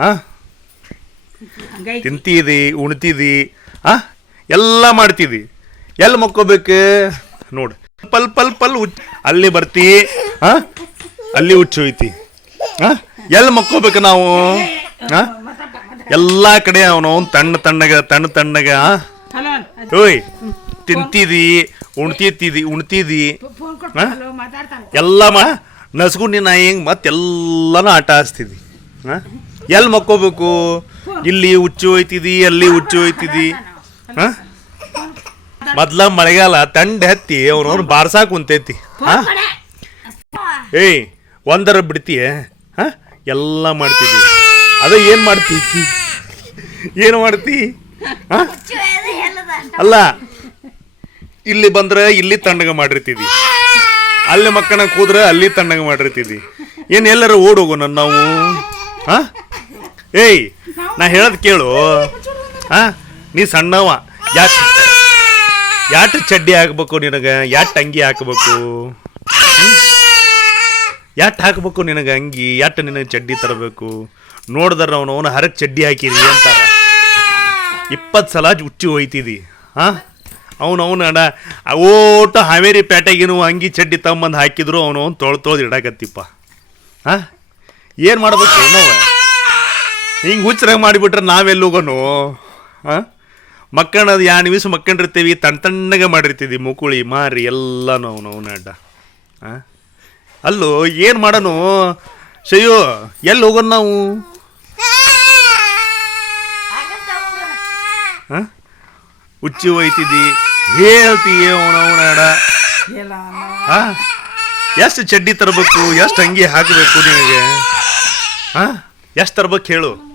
ಹಾಂ? ತಿಂತೀದಿ ಉಣ್ತಿದಿ ಆ ಎಲ್ಲ ಮಾಡ್ತಿದಿ. ಎಲ್ಲಿ ಮಕ್ಕೋಬೇಕು? ನೋಡಿ. ಪಲ್ ಪಲ್ ಪಲ್ ಉಚ್ ಅಲ್ಲಿ ಬರ್ತಿ ಹಾಂ? ಅಲ್ಲಿ ಹುಚ್ಚು ಹೋಯ್ತಿ ಆ ಎಲ್ಲಿ ಮಕ್ಕೋಬೇಕು ನಾವು? ಹಾಂ? ಎಲ್ಲ ಕಡೆ ಅವನು ತಣ್ಣ ತಣ್ಣಗ ತಣ್ಣ ತಣ್ಣಗ ಹೋಯ್ ತಿಂತೀದಿ ಓಯ್ ತಿಂತಿದಿ ಉಣ್ತಿದ್ದಿ ಉಣ್ತಿದಿ. ಹಾ? ಎಲ್ಲ ಮಾ ನಸ್ಗುಂಡಿ ನಾ ಹಿಂಗೆ ಮತ್ತೆಲ್ಲನೂ ಆಟ ಆಡ್ಸ್ತಿದ್ದಿ. ಹಾಂ? ಎಲ್ಲಿ ಮಕ್ಕೋಬೇಕು? ಇಲ್ಲಿ ಹುಚ್ಚು ಹೋಯ್ತಿದಿ, ಅಲ್ಲಿ ಹುಚ್ಚು ಹೋಯ್ತಿದಿ. ಮೊದ್ಲ ಮಳೆಗಾಲ ತಂಡ ಹತ್ತಿ ಅವ್ರವ್ರು ಬಾರ್ಸಾಕ್ ಕುಂತೈತಿ. ಏಯ್, ಒಂದರ ಬಿಡ್ತೀಯ? ಎಲ್ಲ ಮಾಡ್ತಿದ್ವಿ ಅದ ಏನು ಮಾಡ್ತಿ? ಏನು ಮಾಡ್ತಿ? ಅಲ್ಲ, ಇಲ್ಲಿ ಬಂದ್ರೆ ಇಲ್ಲಿ ತಣ್ಣಗ ಮಾಡಿರ್ತಿದ್ವಿ ಅಲ್ಲಿ ಮಕ್ಕನ ಕೂದ್ರೆ ಅಲ್ಲಿ ತಣ್ಣಗ ಮಾಡಿರ್ತಿದ್ವಿ ಏನು ಎಲ್ಲರೂ ಓಡೋಗು ನನ್ನ ನಾವು? ಹಾ? ಏಯ್, ನಾ ಹೇಳೋದು ಕೇಳು. ಹಾ, ನೀ ಸಣ್ಣವ. ಯಾಟ್ ಯಾಟ್ ಚಡ್ಡಿ ಹಾಕ್ಬೇಕು ನಿನಗೆ? ಯಾಟ್ ಅಂಗಿ ಹಾಕ್ಬೇಕು? ಯಾಟ್ ಹಾಕ್ಬೇಕು ನಿನಗೆ ಅಂಗಿ? ಯಾಟ್ ನಿನಗೆ ಚಡ್ಡಿ ತರಬೇಕು? ನೋಡಿದ್ರೆ ಅವನು ಅವನು ಹರಕ್ ಚಡ್ಡಿ ಹಾಕಿರಿ ಅಂತಾರ. ಇಪ್ಪತ್ತು ಸಲ ಉಚ್ಚಿ ಹೋಯ್ತಿದಿ. ಹಾ? ಅವನು ಅವನು ಅಣ್ಣ, ಓಟ ಹಾವೇರಿ ಪೇಟೆಗಿನೂ ಅಂಗಿ ಚಡ್ಡಿ ತಗೊಂಬಂದು ಹಾಕಿದ್ರು, ಅವನು ಅವ್ನು ತೊಳ್ ತೊಳ್ದು ಇಡಾಕತ್ತಿಪ್ಪ. ಹಾ? ಏನು ಮಾಡ್ಬೇಕು ನಾವು ಹಿಂಗೆ ಹುಚ್ಚರಾಗ ಮಾಡಿಬಿಟ್ರೆ ನಾವೆಲ್ಲೋಗೋನು ಹಾಂ? ಮಕ್ಕಳದು ಯಾ ನಿಮಿಷ ಮಕ್ಕಂಡಿರ್ತೀವಿ ತಣ್ಣ ತಣ್ಣಗೆ ಮಾಡಿರ್ತೀವಿ ಮುಕುಳಿ, ಮಾರಿ, ಎಲ್ಲನೂ ಅವನು, ಅವನ ಅಡ್ಡ. ಹಾಂ? ಅಲ್ಲೋ, ಏನು ಮಾಡೋನು? ಶಯ್ಯೋ ಎಲ್ಲಿ ಹೋಗೋಣ ನಾವು? ಹಾಂ? ಹುಚ್ಚಿ ಹೋಯ್ತಿದ್ದಿ. ಹೇಳ್ತಿ ಅವನವನ ಹಾ? ಎಷ್ಟು ಚಡ್ಡಿ ತರಬೇಕು, ಎಷ್ಟು ಅಂಗಿ ಹಾಕಬೇಕು ನಿಮಗೆ ಹಾಂ? ಎಷ್ಟು ತರ್ಬೇಕು ಹೇಳು.